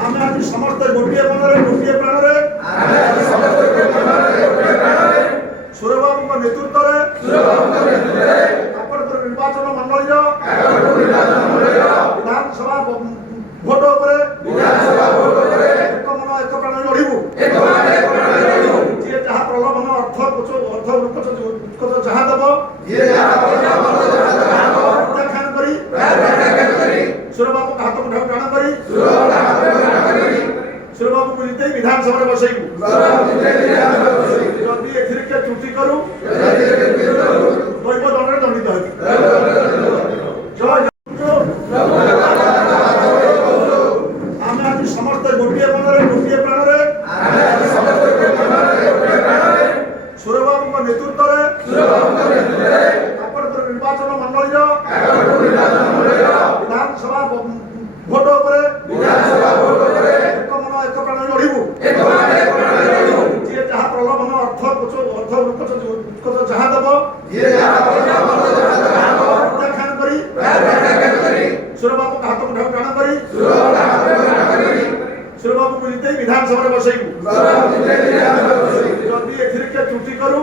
ଆମେ ଆଜି ସମସ୍ତେ ଗୋଟିଏ ମନରେ ଗୋଟିଏ ପ୍ରାଣରେ ସୁରବାବୁଙ୍କ ନେତୃତ୍ୱରେ କାକଟପୁର ନିର୍ବାଚନ ମଣ୍ଡଳୀର ବିଧାନସଭା ଭୋଟ ଉପରେ ଏକ ମନ ଏକ ପ୍ରାଣ ଲଢ଼ିବୁ। ଯିଏ ଯାହା ପ୍ରଲୋଭନ ଅର୍ଥ ଉତ୍କୋଚ ଯାହା ଦେବ ପ୍ରତ୍ୟାଖ୍ୟାନ କରି ସୁରବାବୁଙ୍କ ହାତକୁ ଟାଣ କରି ସୁରବାବୁଙ୍କୁ ଜିତେଇ ବିଧାନସଭାରେ ବସେଇବୁ। ଯଦି ଏଥିରେ କିଏ ତ୍ରୁଟି କରୁ ଦୈବ ଦଣ୍ଡରେ ଦଣ୍ଡିତ ହେବି। ଆମେ ଆଜି ସମସ୍ତେ ଗୋଟିଏ ମନରେ ଗୋଟିଏ ପ୍ରାଣରେ ସୁରବାବୁଙ୍କ ନେତୃତ୍ୱରେ କାକଟପୁର ନିର୍ବାଚନ ମଣ୍ଡଳୀର ବିଧାନସଭା ଭୋଟ ଉପରେ ଏକ ମନ ଏକ ପ୍ରାଣ ଲଢ଼ିବୁ। ଯିଏ ଯାହା ପ୍ରଲୋଭନ ଅର୍ଥ ଉତ୍କୋଚ ଯାହା ଦେବ ପ୍ରତ୍ୟାଖ୍ୟାନ କରି ସୁରବାବୁଙ୍କ ହାତକୁ ଟାଣ କରି ସୁରବାବୁଙ୍କୁ ଜିତେଇ ବିଧାନସଭାରେ ବସେଇବୁ। ଯଦି ଏଥିରେ କିଏ ତ୍ରୁଟି କରୁ